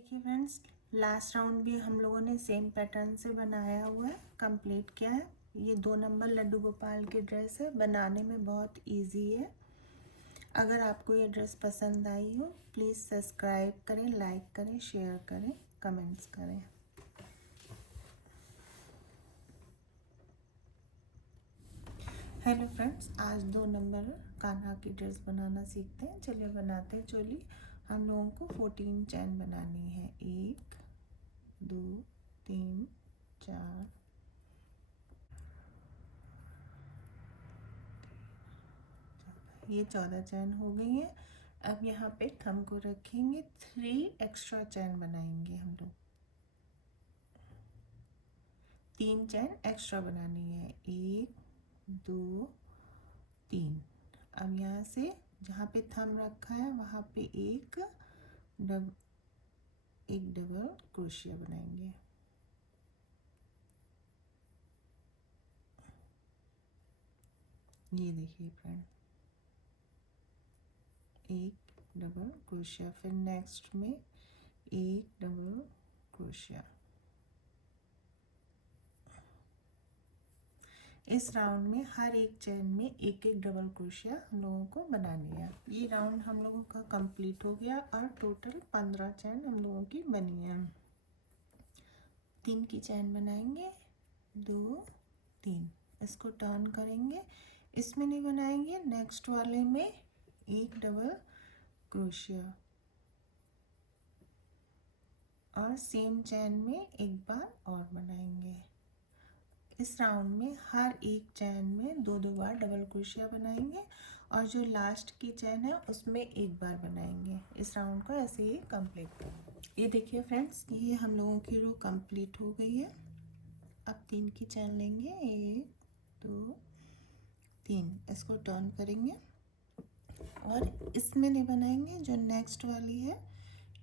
देखिए friends, last round भी हम लोगों ने सेम पैटर्न से बनाया हुआ है, कंप्लीट किया है। ये 2 नंबर लड्डू गोपाल की ड्रेस है, बनाने में बहुत इजी है। अगर आपको ये ड्रेस पसंद आई हो, प्लीज़ सब्सक्राइब करें, लाइक करें, शेयर करें, कमेंट्स करें। हेलो फ्रेंड्स, आज 2 नंबर कान्हा की ड्रेस बनाना सीखते हैं। चलिए बनाते हैं चोली। हम लोगों को 14 चैन बनानी है। 1 2 3 4 ये 14 चैन हो गई है। अब यहाँ पे थंब को रखेंगे, 3 एक्स्ट्रा चैन बनाएंगे हम लोग। 3 चैन एक्स्ट्रा बनानी है, 1 2 3। अब यहाँ से जहाँ पे थंब रखा है वहाँ पे एक डबल क्रोशिया बनाएंगे। ये देखिए फ्रेंड, एक डबल क्रोशिया, फिर नेक्स्ट में एक डबल क्रोशिया। इस राउंड में हर एक चैन में एक एक डबल क्रोशिया हम लोगों को बनानी है। ये राउंड हम लोगों का कंप्लीट हो गया और टोटल 15 चैन हम लोगों की बनी है। 3 की चैन बनाएंगे, 2 3, इसको टर्न करेंगे। इसमें नहीं बनाएंगे, नेक्स्ट वाले में एक डबल क्रोशिया और सेम चैन में एक बार और बनाएंगे। इस राउंड में हर एक चैन में 2 बार डबल क्रोशिया बनाएंगे और जो लास्ट की चैन है उसमें एक बार बनाएंगे। इस राउंड को ऐसे ही कंप्लीट करेंगे। ये देखिए फ्रेंड्स, ये हम लोगों की रो कंप्लीट हो गई है। अब 3 की चैन लेंगे, 1 2 3, इसको टर्न करेंगे और इसमें नहीं बनाएंगे, जो नेक्स्ट वाली है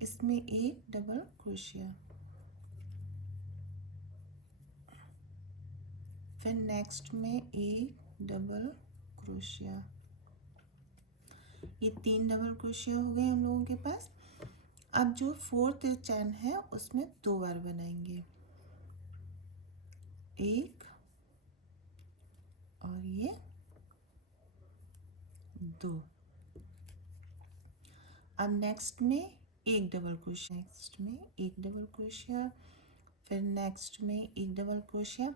इसमें एक डबल क्रोशिया, फिर नेक्स्ट में एक डबल क्रोशिया। ये 3 डबल क्रोशिया हो गए हम लोगों के पास। अब जो 4th चैन है उसमें 2 बार बनाएंगे, एक और ये 2। अब नेक्स्ट में एक डबल क्रोशिया, नेक्स्ट में एक डबल क्रोशिया, फिर नेक्स्ट में एक डबल क्रोशिया।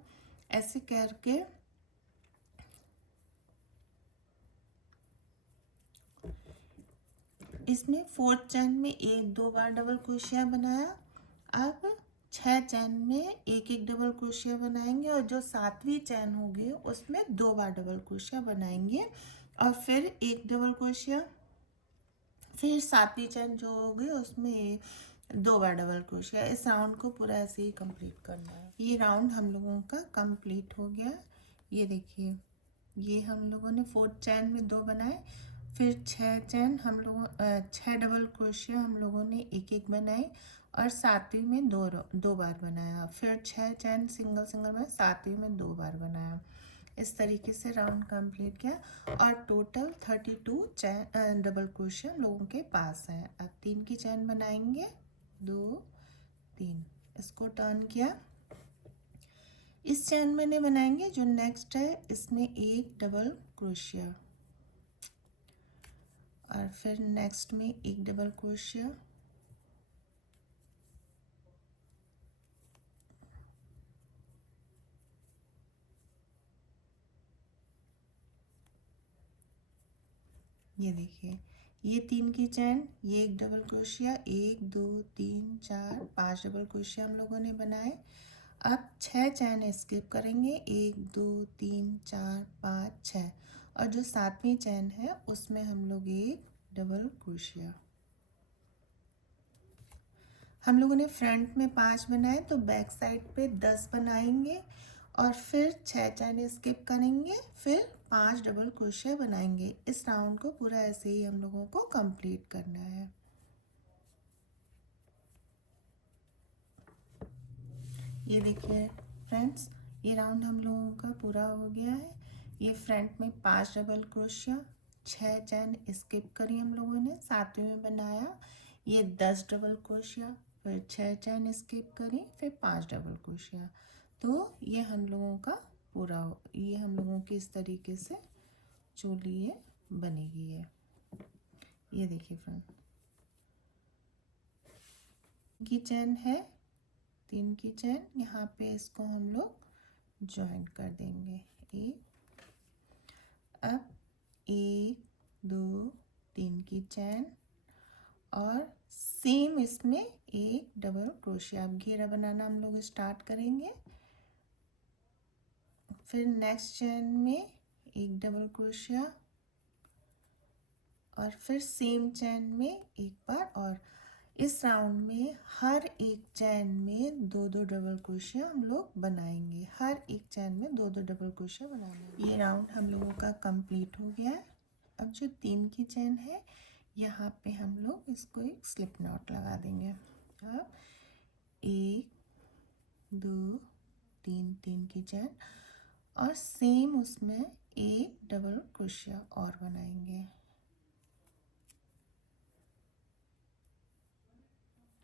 ऐसे करके इसमें 4th चैन में एक 2 बार डबल क्रोशिया बनाया। अब 6 चैन में एक एक डबल क्रोशिया बनाएंगे और जो 7वीं चैन होगी उसमें 2 बार डबल क्रोशिया बनाएंगे और फिर एक डबल क्रोशिया, फिर 7वीं चैन जो होगी उसमें 2 बार डबल क्रोशिया। इस राउंड को पूरा ऐसे ही कंप्लीट करना है। ये राउंड हम लोगों का कंप्लीट हो गया। ये देखिए, ये हम लोगों ने 4th चैन में 2 बनाए, फिर 6 चैन हम लोगों 6 डबल क्रोशिया हम लोगों ने एक एक बनाई और 7वीं में 2 बार बनाया, फिर 6 चैन सिंगल सिंगल में 7वीं में 2 बार बनाया। इस तरीके से राउंड कंप्लीट किया और टोटल 32 चैन डबल क्रोशिया लोगों के पास है। अब 3 की चैन बनाएंगे, 2 3, इसको टर्न किया। इस चैन में नहीं बनाएंगे, जो नेक्स्ट है इसमें एक डबल क्रोशिया और फिर नेक्स्ट में एक डबल क्रोशिया, ये देखिए, ये 3 की चैन, ये एक डबल क्रोशिया, 1 2 3 4 5 डबल क्रोशिया हम लोगों ने बनाए। अब 6 चैन स्किप करेंगे, 1 2 3 4 5 6 और जो 7वीं चैन है उसमें हम लोग एक डबल क्रोशिया। हम लोगों ने फ्रंट में 5 बनाए तो बैक साइड पे 10 बनाएंगे और फिर 6 चैन स्किप करेंगे, फिर 5 डबल क्रोशिया बनाएंगे। इस राउंड को पूरा ऐसे ही हम लोगों को कंप्लीट करना है। ये देखिए फ्रेंड्स, ये राउंड हम लोगों का पूरा हो गया है। ये फ्रंट में 5 डबल क्रोशिया, 6 चैन स्किप करी हम लोगों ने, 7वीं में बनाया ये 10 डबल क्रोशिया, फिर 6 चैन स्किप करी, फिर 5 डबल क्रोशिया। तो ये हम लोगों का पूरा, ये हम लोगों की इस तरीके से चोली ये बनेगी। ये देखिए फ्रेंड, की चैन है, 3 की चैन, यहाँ पे इसको हम लोग ज्वाइन कर देंगे। अब 1 2 3 की चैन और सेम इसमें एक डबल क्रोशिया। अब घेरा बनाना हम लोग स्टार्ट करेंगे। फिर नेक्स्ट चैन में एक डबल क्रोशिया और फिर सेम चैन में एक बार। और इस राउंड में हर एक चैन में 2-2 डबल क्रोशिया हम लोग बनाएंगे। हर एक चैन में 2-2 डबल क्रोशिया बनाएंगे। ये राउंड हम लोगों का कंप्लीट हो गया है। अब जो 3 की चैन है, यहाँ पे हम लोग इसको एक स्लिप नॉट लगा देंगे। अब 1 2 3 3 की चैन और सेम उसमें एक डबल क्रोशिया और बनाएंगे।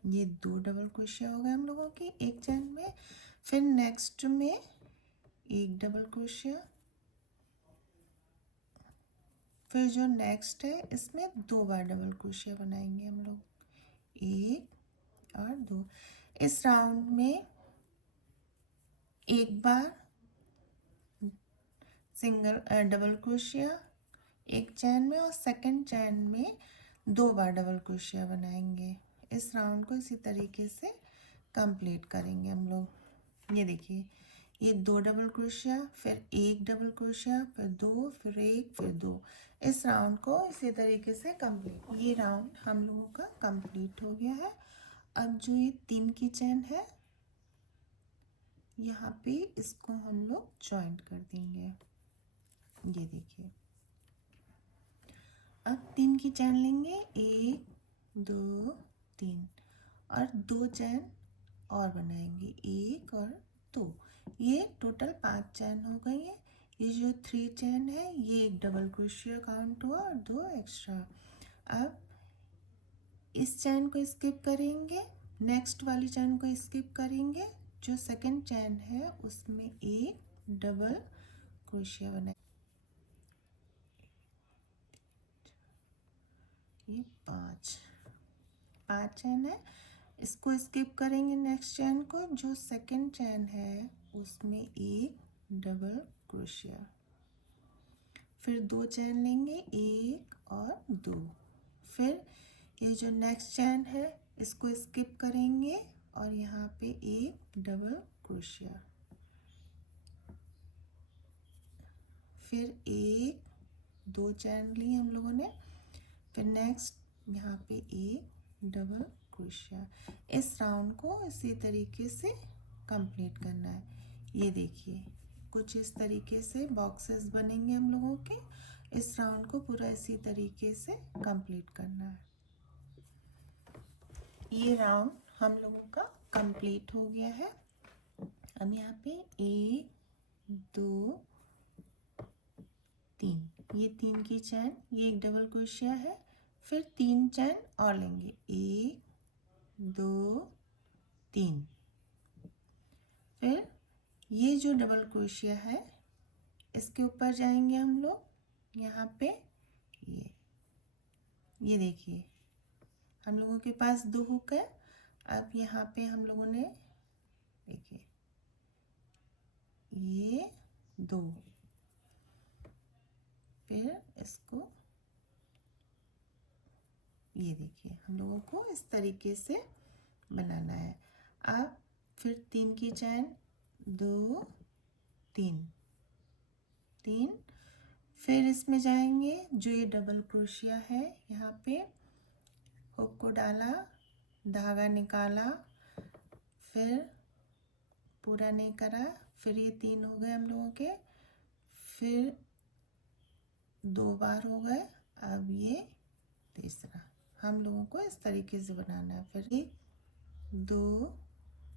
ये 2 डबल क्रोशिया हो गए हम लोगों की एक चैन में। फिर नेक्स्ट में एक डबल क्रोशिया, फिर जो नेक्स्ट है इसमें 2 बार डबल क्रोशिया बनाएंगे हम लोग, 1 और 2। इस राउंड में एक बार सिंगल डबल क्रोशिया एक चैन में और सेकंड चैन में 2 बार डबल क्रोशिया बनाएंगे। इस राउंड को इसी तरीके से कंप्लीट करेंगे हम लोग। ये देखिए, ये 2 डबल क्रोशिया, फिर एक डबल क्रोशिया, फिर 2, फिर 1, फिर 2। इस राउंड को इसी तरीके से कंप्लीट। ये राउंड हम लोगों का कंप्लीट हो गया है। अब जो ये 3 की चैन है, यहाँ पे इसको हम लोग जॉइंट कर देंगे। ये देखिए, अब 3 की चैन लेंगे, 1 2 3 और 2 चैन और बनाएंगे, 1 और 2। ये टोटल 5 चैन हो गई है। ये जो 3 चैन है, ये एक डबल क्रोशिया काउंट हुआ और 2 एक्स्ट्रा। अब इस चैन को स्किप करेंगे, नेक्स्ट वाली चैन को स्किप करेंगे। जो सेकंड चैन है उसमें एक डबल क्रोशिया बनाए। ये 5 चैन है, इसको स्किप करेंगे। नेक्स्ट चैन को, जो सेकंड चैन है उसमें एक डबल क्रोशिया, फिर 2 चैन लेंगे, 1 और 2। फिर ये जो नेक्स्ट चैन है इसको स्किप करेंगे और यहाँ पे एक डबल क्रोशिया, फिर 1 2 चैन ली हम लोगों ने, फिर नेक्स्ट यहाँ पे एक डबल क्रोशिया। इस राउंड को इसी तरीके से कंप्लीट करना है। ये देखिए, कुछ इस तरीके से बॉक्सेस बनेंगे हम लोगों के। इस राउंड को पूरा इसी तरीके से कंप्लीट करना है। ये राउंड हम लोगों का कंप्लीट हो गया है। अब यहाँ पे 1 2 3, ये 3 की चैन, ये एक डबल क्रोशिया है, फिर 3 चैन और लेंगे, 1 2 3। फिर ये जो डबल क्रोशिया है इसके ऊपर जाएंगे हम लोग। यहाँ पे ये देखिए, हम लोगों के पास 2 हुक है। अब यहाँ पे हम लोगों ने देखिए ये 2, फिर इसको ये देखिए, हम लोगों को इस तरीके से बनाना है। अब फिर 3 की चैन, 2 3 3, फिर इसमें जाएंगे। जो ये डबल क्रोशिया है, यहाँ पे हुक को डाला, धागा निकाला, फिर पूरा नहीं करा, फिर ये 3 हो गए हम लोगों के, फिर 2 बार हो गए। अब ये तीसरा हम लोगों को इस तरीके से बनाना है। फिर 1 2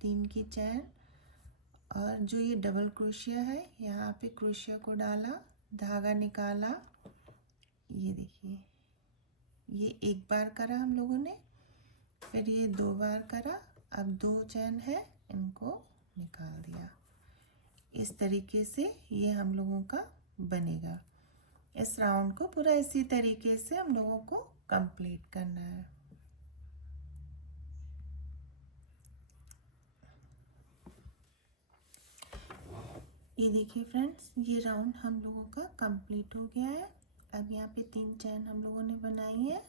3 की चैन और जो ये डबल क्रोशिया है, यहाँ पे क्रोशिया को डाला, धागा निकाला। ये देखिए, ये एक बार करा हम लोगों ने, फिर ये 2 बार करा अब 2 चैन है, इनको निकाल दिया। इस तरीके से ये हम लोगों का बनेगा। इस राउंड को पूरा इसी तरीके से हम लोगों को कंप्लीट करना है। ये देखिए फ्रेंड्स, ये राउंड हम लोगों का कंप्लीट हो गया है। अब यहाँ पे 3 चैन हम लोगों ने बनाई है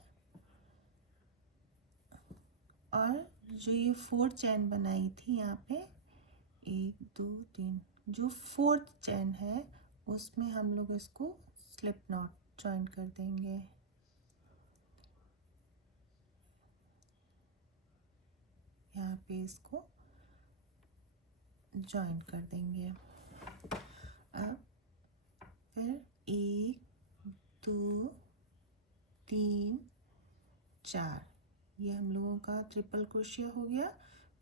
और जो ये 4 चैन बनाई थी यहाँ पे 1 2 3, जो 4th चैन है उसमें हम लोग इसको स्लिप नॉट जॉइन कर देंगे। यहाँ पे इसको जॉइन कर देंगे। अब फिर 1 2 3 4, ये हम लोगों का ट्रिपल क्रोशिया हो गया।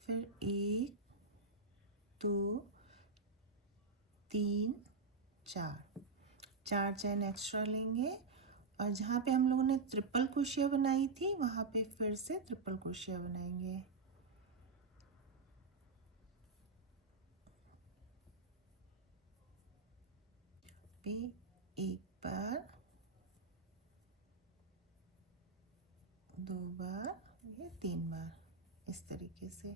फिर 1 2 3 4, 4 चैन एक्स्ट्रा लेंगे और जहाँ पे हम लोगों ने ट्रिपल क्रोशिया बनाई थी वहाँ पे फिर से ट्रिपल क्रोशिया बनाएंगे। पे एक बार, 2 बार, ये 3 बार, इस तरीके से।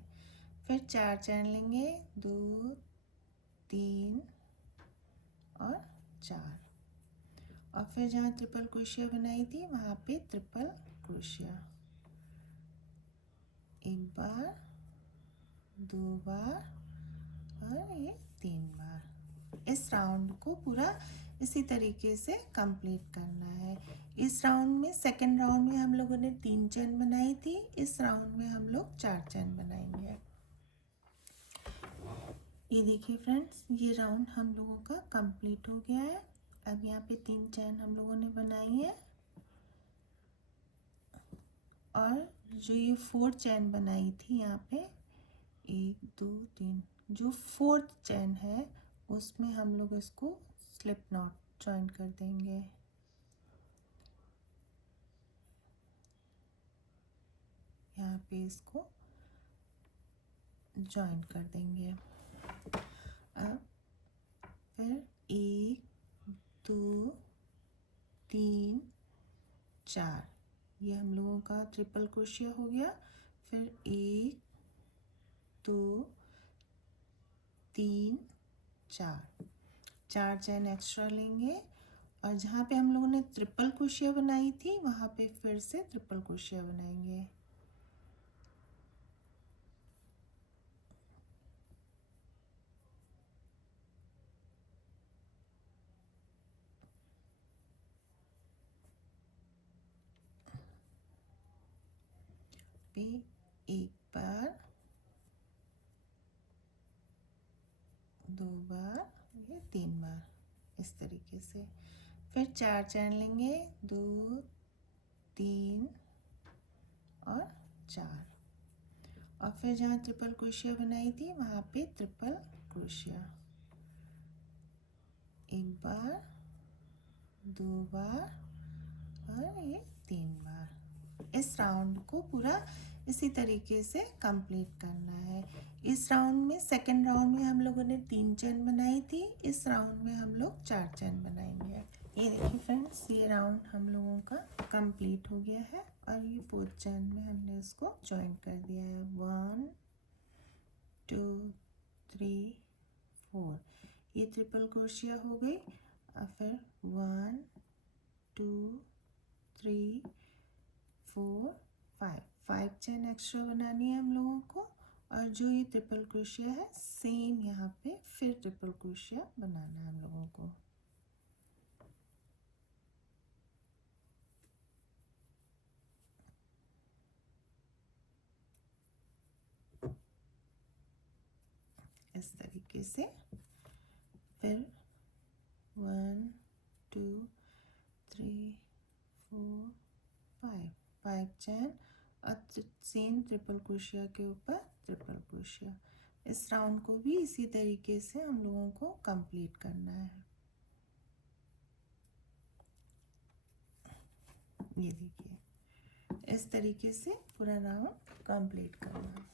फिर 4 चैन लेंगे, 2 3 और 4, और फिर जहाँ ट्रिपल क्रोशिया बनाई थी वहाँ पे ट्रिपल क्रोशिया, 1 बार, 2 बार और ये 3 बार। इस राउंड को पूरा इसी तरीके से कंप्लीट करना है। इस राउंड में, सेकंड राउंड में हम लोगों ने 3 चैन बनाई थी, इस राउंड में हम लोग 4 चैन बनाएंगे। ये देखिए फ्रेंड्स, ये राउंड हम लोगों का कंप्लीट हो गया है। अब यहाँ पे 3 चैन हम लोगों ने बनाई है और जो ये 4 चैन बनाई थी यहाँ पे 1 2 3, जो 4th चैन है उसमें हम लोग इसको स्लिप नॉट जॉइन कर देंगे। यहाँ पे इसको जॉइन कर देंगे। अब फिर 1 2 3 4, ये हम लोगों का ट्रिपल क्रोशिया हो गया। फिर 1 2 3 4, 4 चैन एक्स्ट्रा लेंगे और जहाँ पे हम लोगों ने ट्रिपल क्रोशिया बनाई थी वहाँ पे फिर से ट्रिपल क्रोशिया बनाएंगे। पे एक बार, 2 बार, ये 3 बार, इस तरीके से। फिर 4 चैन लेंगे, 2 3 और 4, और फिर जहाँ ट्रिपल क्रोशिया बनाई थी वहाँ पे ट्रिपल क्रोशिया, 1 बार, 2 बार और ये 3 बार। इस राउंड को पूरा इसी तरीके से कंप्लीट करना है। इस राउंड में, सेकंड राउंड में हम लोगों ने 3 चैन बनाई थी, इस राउंड में हम लोग 4 चैन बनाएंगे। ये देखिए फ्रेंड्स, ये राउंड हम लोगों का कंप्लीट हो गया है और ये 4th चैन में हमने इसको ज्वाइन कर दिया है। 1 2 3 4, ये ट्रिपल क्रोशिया हो गई। और फिर 1 2 3 4 5, 5 चैन एक्स्ट्रा बनानी है हम लोगों को और जो ये ट्रिपल क्रोशिया है सेम यहाँ पे फिर ट्रिपल क्रोशिया बनाना है हम लोगों को। इस तरीके से। फिर 1 2 3 4 5, 5 चैन और सेम ट्रिपल क्रोशिया के ऊपर ट्रिपल क्रोशिया। इस राउंड को भी इसी तरीके से हम लोगों को कंप्लीट करना है। ये देखिए, इस तरीके से पूरा राउंड कंप्लीट करना है।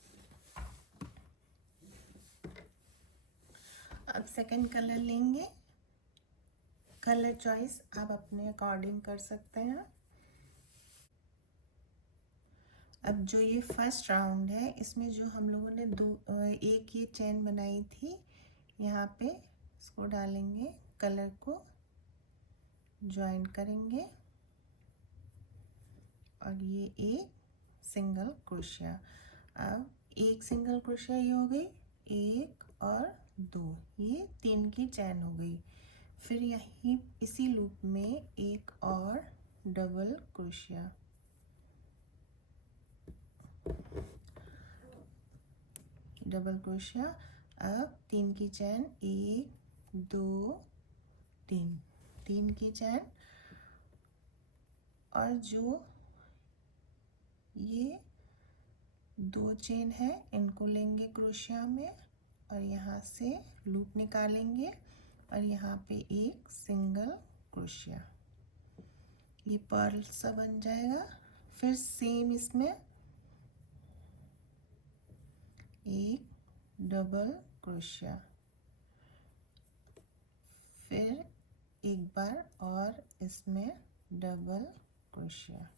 अब सेकंड कलर लेंगे। कलर चॉइस आप अपने अकॉर्डिंग कर सकते हैं। अब जो ये फर्स्ट राउंड है, इसमें जो हम लोगों ने एक ये चेन बनाई थी, यहाँ पे इसको डालेंगे, कलर को ज्वाइन करेंगे और ये एक सिंगल क्रोशिया। अब एक सिंगल क्रोशिया ये हो गई, एक और दो, ये 3 की चैन हो गई। फिर यहीं इसी लूप में एक और डबल क्रोशिया, डबल क्रोशिया। अब 3 की चैन, 1 2 3, 3 की चैन। और जो ये 2 चेन है इनको लेंगे क्रोशिया में और यहाँ से लूप निकालेंगे और यहाँ पे एक सिंगल क्रोशिया, ये पर्ल सा बन जाएगा। फिर सेम इसमें एक डबल क्रोशिया, फिर एक बार और इसमें डबल क्रोशिया।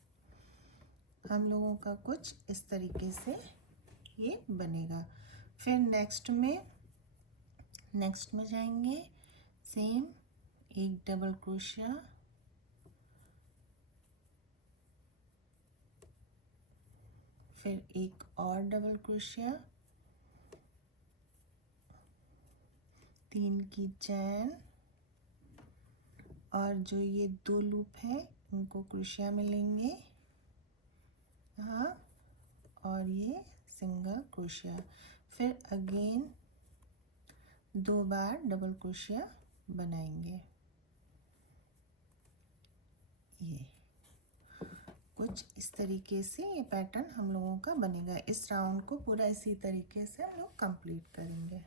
हम लोगों का कुछ इस तरीके से ये बनेगा। फिर नेक्स्ट में जाएंगे, सेम एक डबल क्रोशिया, फिर एक और डबल क्रोशिया, 3 की चैन और जो ये 2 लूप है इनको क्रोशिया में लेंगे, हाँ, और ये सिंगल क्रोशिया। फिर अगेन 2 बार डबल क्रोशिया बनाएंगे। ये कुछ इस तरीके से ये पैटर्न हम लोगों का बनेगा। इस राउंड को पूरा इसी तरीके से हम लोग कंप्लीट करेंगे।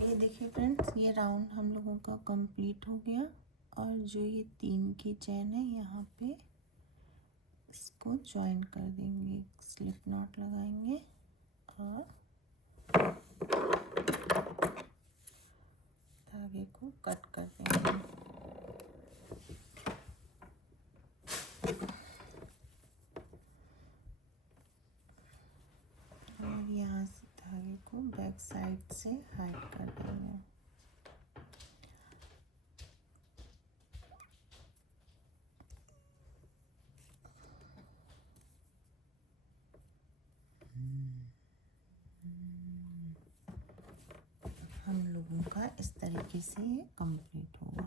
ये देखिए फ्रेंड्स, ये राउंड हम लोगों का कंप्लीट हो गया। और जो ये 3 की चैन है यहाँ पे इसको ज्वाइन कर देंगे, स्लिप नॉट लगाएंगे और धागे को कट कर देंगे। और यहाँ से धागे को बैक साइड से हाइड कर देंगे। हम लोगों का इस तरीके से ये कंप्लीट होगा।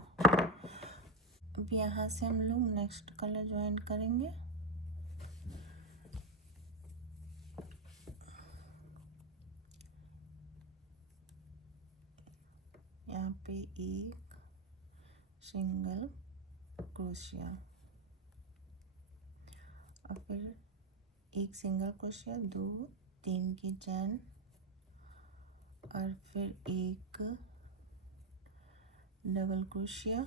अब यहाँ से हम लोग नेक्स्ट कलर ज्वाइन करेंगे। यहाँ पे एक सिंगल क्रोशिया और फिर एक सिंगल क्रोशिया, 2 3 की चैन और फिर एक डबल क्रोशिया,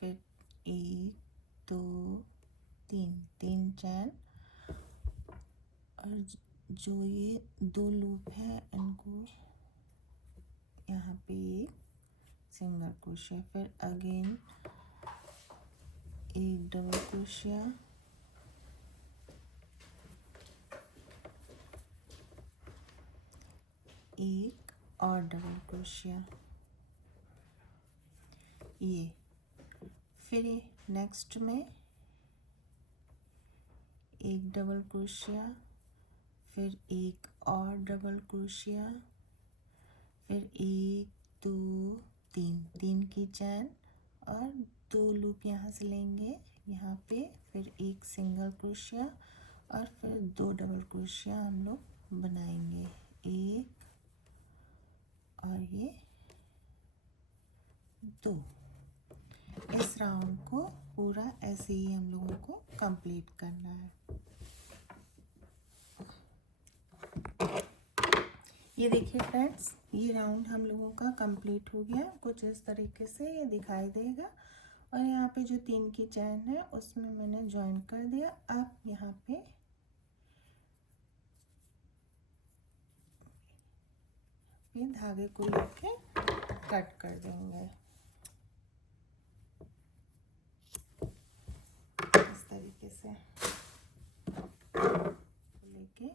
फिर 1 2 3, 3 चैन और जो ये 2 लूप है इनको यहाँ पे एक सिंगल क्रोशिया, फिर अगेन एक डबल क्रोशिया, एक और डबल क्रोशिया, ये फिर नेक्स्ट में एक डबल क्रोशिया, फिर एक और डबल क्रोशिया, फिर 1 2 3, 3 की चैन और 2 लूप यहाँ से लेंगे यहाँ पे, फिर एक सिंगल क्रोशिया और फिर 2 डबल क्रोशिया हम लोग बनाएंगे, एक और ये 2। इस राउंड को पूरा ऐसे ही हम लोगों को कंप्लीट करना है। ये देखिए फ्रेंड्स, ये राउंड हम लोगों का कंप्लीट हो गया। कुछ इस तरीके से ये दिखाई देगा और यहाँ पे जो 3 की चैन है उसमें मैंने ज्वाइन कर दिया। अब यहाँ पे धागे को लेके कट कर देंगे इस तरीके से लेके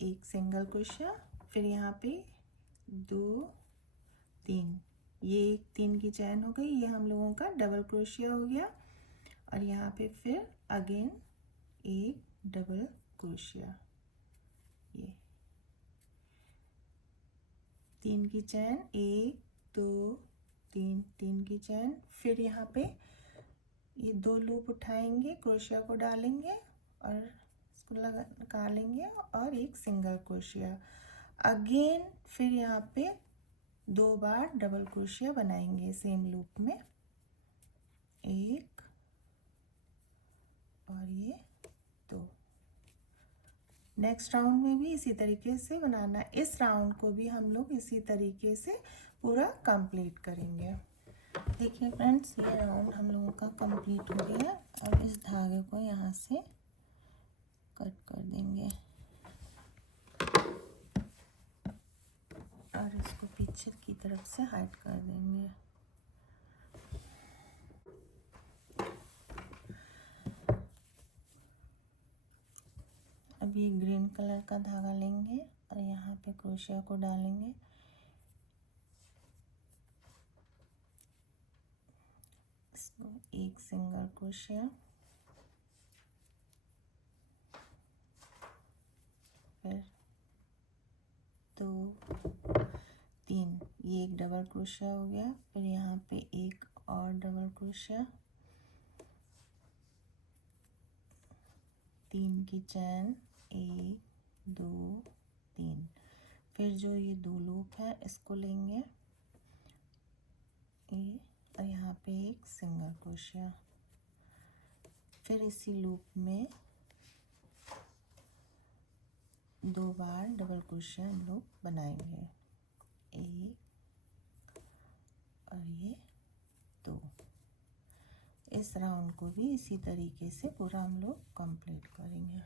एक सिंगल क्रोशिया, फिर यहाँ पे 2 3, ये 3 की चैन हो गई, ये हम लोगों का डबल क्रोशिया हो गया। और यहाँ पे फिर अगेन एक डबल क्रोशिया, ये 3 की चैन, 1 2 3, 3 की चैन, फिर यहाँ पे ये 2 लूप उठाएंगे, क्रोशिया को डालेंगे और इसको लगा निकालेंगे और एक सिंगल क्रोशिया। अगेन फिर यहाँ पे 2 बार डबल क्रोशिया बनाएंगे सेम लूप में, एक और ये 2। नेक्स्ट राउंड में भी इसी तरीके से बनाना। इस राउंड को भी हम लोग इसी तरीके से पूरा कंप्लीट करेंगे। देखिए फ्रेंड्स, ये राउंड हम लोगों का कंप्लीट हो गया। अब इस धागे को यहाँ से कट कर देंगे और इसको पीछे की तरफ से हाइड कर देंगे। अब ये ग्रीन कलर का धागा लेंगे और यहाँ पे क्रोशिया को डालेंगे, इसको एक सिंगल क्रोशिया, फिर 2 3, ये एक डबल क्रोशिया हो गया, फिर यहाँ पे एक और डबल क्रोशिया, 3 की चैन, 1 2 3, फिर जो ये 2 लूप है इसको लेंगे ये, और यहाँ पे एक सिंगल क्रोशिया, फिर इसी लूप में 2 बार डबल क्रोशिया हम लोग बनाएंगे, एक और ये 2। इस राउंड को भी इसी तरीके से पूरा हम लोग कंप्लीट करेंगे।